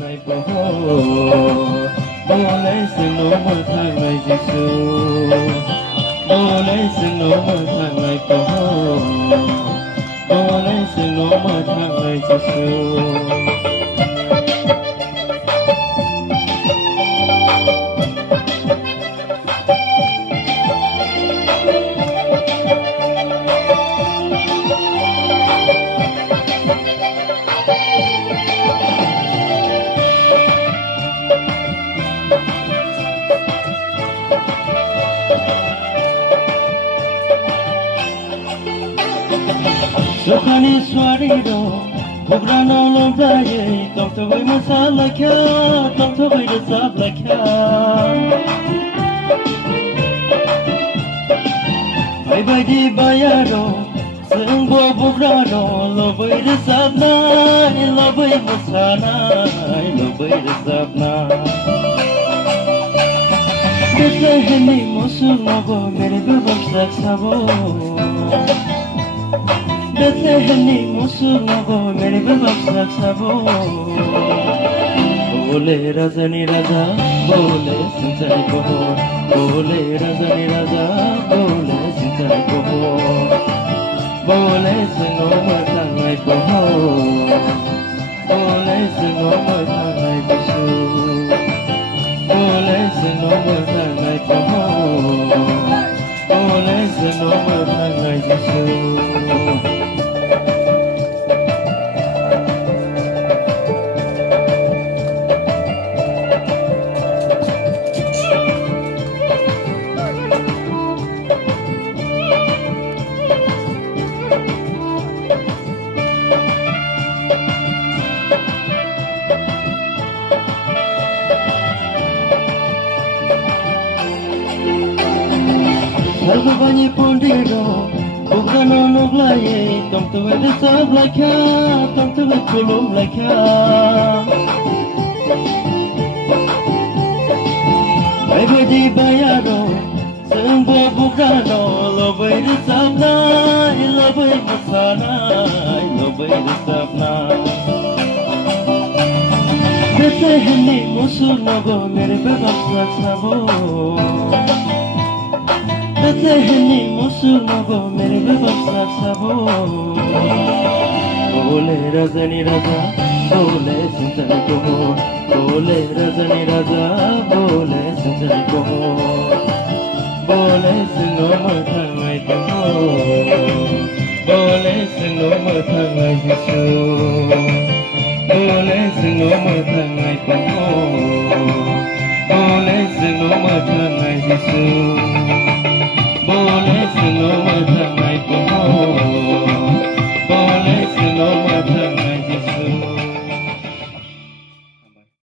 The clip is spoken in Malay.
ngày bố bố lấy xin nô mơ thang ngày Giêsu bố lấy xin nô mơ thang ngày bố bố lấy xin nô mơ thang ngày Giêsu Sokhani swarido bugrano lomdaye tom to boy masala kya tom to boy resab lakya bye di bayaro sengbo bugrano lo boy resab na lo boy masana lo boy resab na Bese hemi mosul nago mere bebak saksabo Bethlehem musul nago mere bebak saksabo Bole razani raza bole sinchai koho Bole razani raza bole sinchai koho Bole sino matangai koho Bole sino matangai bisu Bole sino matangai koho Bole sino matangai bisu Salvani pondero, bugrano noglaye, tom to the sab lakya, tom to the kulum lakya. Baby di bayaro, sembo bugrano, lobai the sabna, lobai masana, lobai the sabna. Bethlehem musul nago mere bebak saksabo. Bethlehem musul nago mere bebak saksabo Bole razani raza bole sinchai koho Bole razani